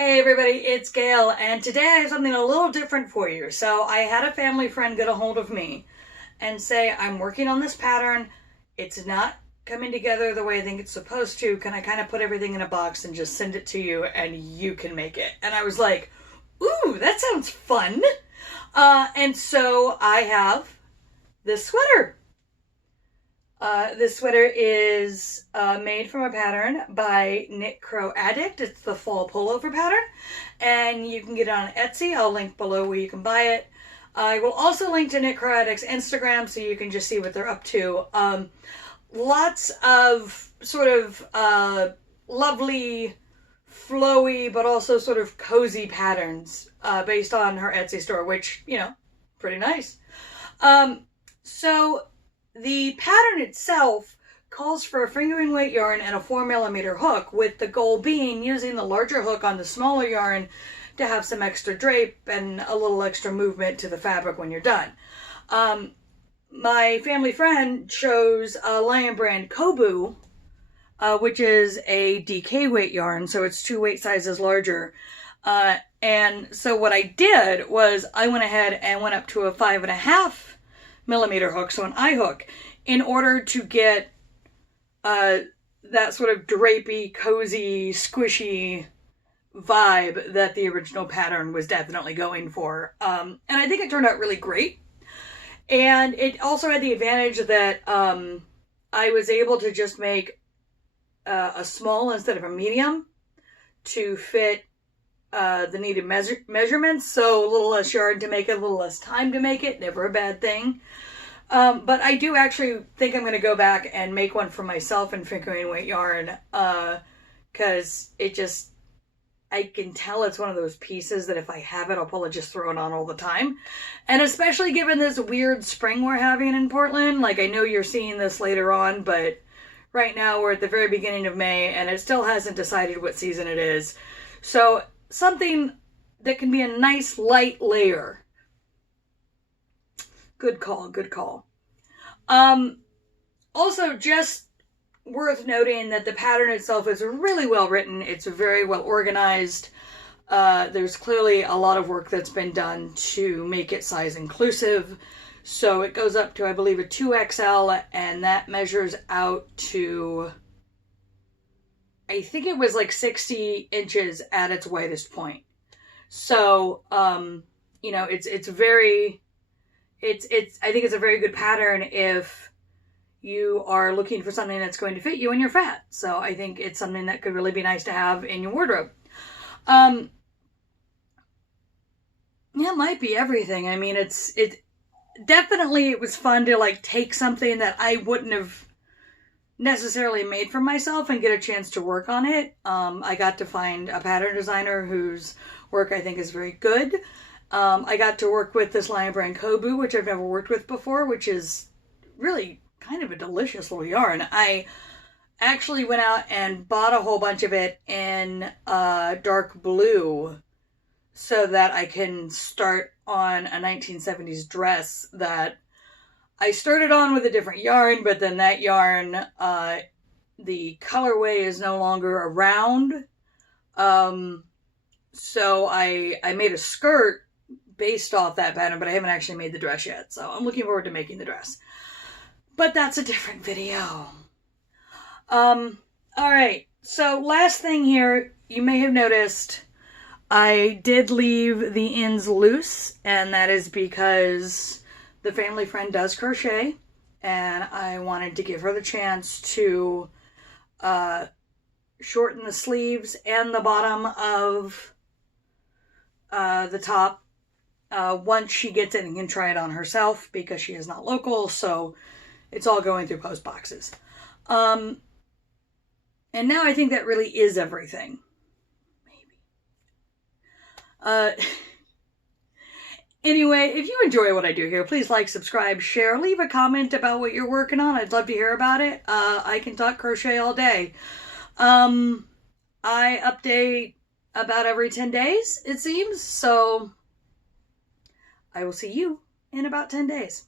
Hey everybody, it's Gail, and today I have something a little different for you. So I had a family friend get a hold of me and say, I'm working on this pattern. It's not coming together the way I think it's supposed to. Can I kind of put everything in a box and just send it to you and you can make it? And I was like, ooh, that sounds fun. And so I have this sweater. This sweater is made from a pattern by KnitCro Addict. It's the fall pullover pattern, and you can get it on Etsy. I'll link below where you can buy it. I will also link to KnitCro Addict's Instagram so you can just see what they're up to. Lots of sort of lovely, flowy, but also sort of cozy patterns based on her Etsy store, which, you know, pretty nice. So the pattern itself calls for a fingering weight yarn and a 4mm hook, with the goal being using the larger hook on the smaller yarn to have some extra drape and a little extra movement to the fabric when you're done. My family friend chose a Lion brand Kobu, which is a DK weight yarn, so it's 2 weight sizes larger. And so what I did was I went ahead and went up to a 5.5mm hook, so an eye hook, in order to get that sort of drapey, cozy, squishy vibe that the original pattern was definitely going for. And I think it turned out really great. And it also had the advantage that I was able to just make a small instead of a medium to fit the needed measurements, so a little less yarn to make it, a little less time to make it, never a bad thing. But I do actually think I'm going to go back and make one for myself in fingering weight yarn, because it just, I can tell it's one of those pieces that if I have it, I'll probably just throw it on all the time. And especially given this weird spring we're having in Portland, like I know you're seeing this later on, but right now we're at the very beginning of May and it still hasn't decided what season it is. So something that can be a nice light layer. Good call, good call. Also, just worth noting that the pattern itself is really well written. It's very well organized. There's clearly a lot of work that's been done to make it size inclusive. So it goes up to, I believe, a 2XL, and that measures out to, I think it was like 60 inches at its widest point. So, you know, I think it's a very good pattern if you are looking for something that's going to fit you and you're fat. So I think it's something that could really be nice to have in your wardrobe. Yeah, it might be everything. I mean, it definitely, it was fun to like take something that I wouldn't have necessarily made for myself and get a chance to work on it. I got to find a pattern designer whose work I think is very good. I got to work with this Lion brand Kobu, which I've never worked with before, which is really kind of a delicious little yarn. I actually went out and bought a whole bunch of it in dark blue so that I can start on a 1970s dress that I started on with a different yarn, but then that yarn, the colorway is no longer around. So I made a skirt based off that pattern, but I haven't actually made the dress yet. So I'm looking forward to making the dress. But that's a different video. All right. So last thing here, you may have noticed I did leave the ends loose, and that is because the family friend does crochet, and I wanted to give her the chance to shorten the sleeves and the bottom of the top once she gets it and can try it on herself, because she is not local, so it's all going through post boxes. And now I think that really is everything. Maybe. Anyway, if you enjoy what I do here, please like, subscribe, share, leave a comment about what you're working on. I'd love to hear about it. I can talk crochet all day. I update about every 10 days, it seems, so I will see you in about 10 days.